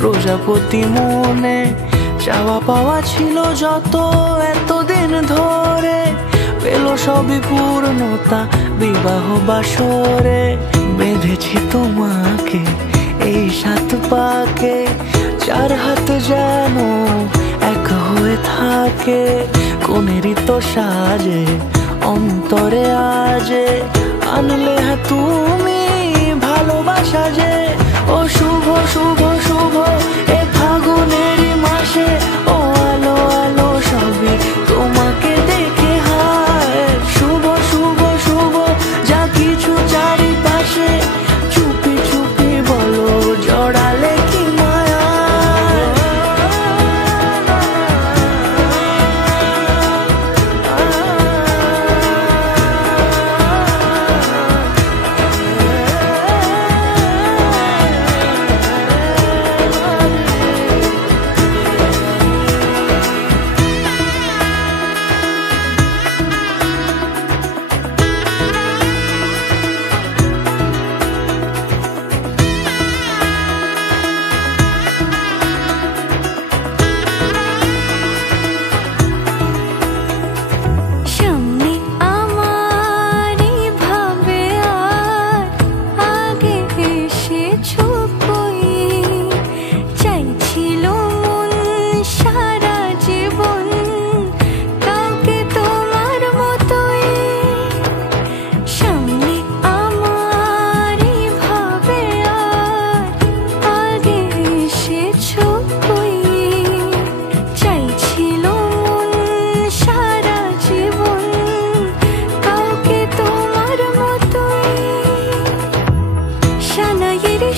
প্রজাপতি মনে চাওয়া পাওয়া ছিল যত এতদিন ধরে, পেল সবই পূর্ণতা বিবাহ বাসরে। বেঁধেছি তোমাকে এই 7 পাকে, 4 হাত যেন এক হয়ে থাকে। কোনেরই তো সাজে অন্তরে আজে, আনলে হ্যাঁ তুমি ভালোবাসা যে। ও শুভ শুভ শুভ এ ফাগুনেরই মাসে, ও আলো আলো সবই তোমাকে দেখে হায়। শুভ শুভ শুভ যা কিছু চারিপাশে, চুপি চুপি বলো জড়ালে কি মায়া।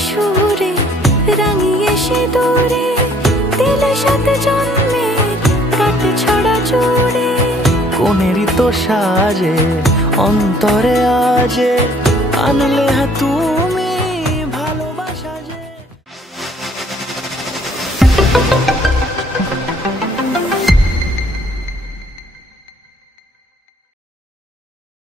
সুরে রাঙিয়ে সে দূরে দিলে 7 জন্মের কাট ছড়া জুড়ে। কোনেরই তো সাজে অন্তরে আজে, আনলে হ্যাঁ তুমি